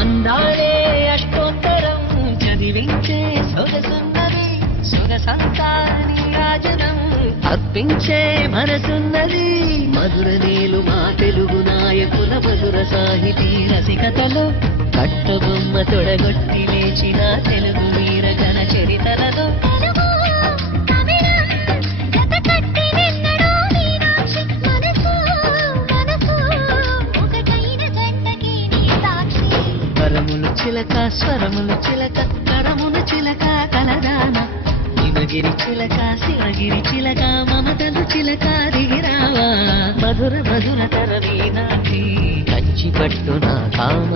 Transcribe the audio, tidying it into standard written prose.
అందాలే అష్టోత్తరం చదివించే సొగసున్నది సొగసంతా నీరాజనం అర్పించే మనసున్నది మధుర నీలు మా తెలుగు నాయకుల మధుర సాహితీ రసికతలో కట్టబొమ్మ తొడగొట్టి లేచిన తెలుగు వీర జన చరితలలో స్వరములు చిలక స్వరములు చిలక కరములు చిలక కలదాన హిమగిరి చిలక శివగిరి చిలక మమతలు చిలక దిగిరావా మధుర మధుర తరవీనాటి కంచి పట్టున కామ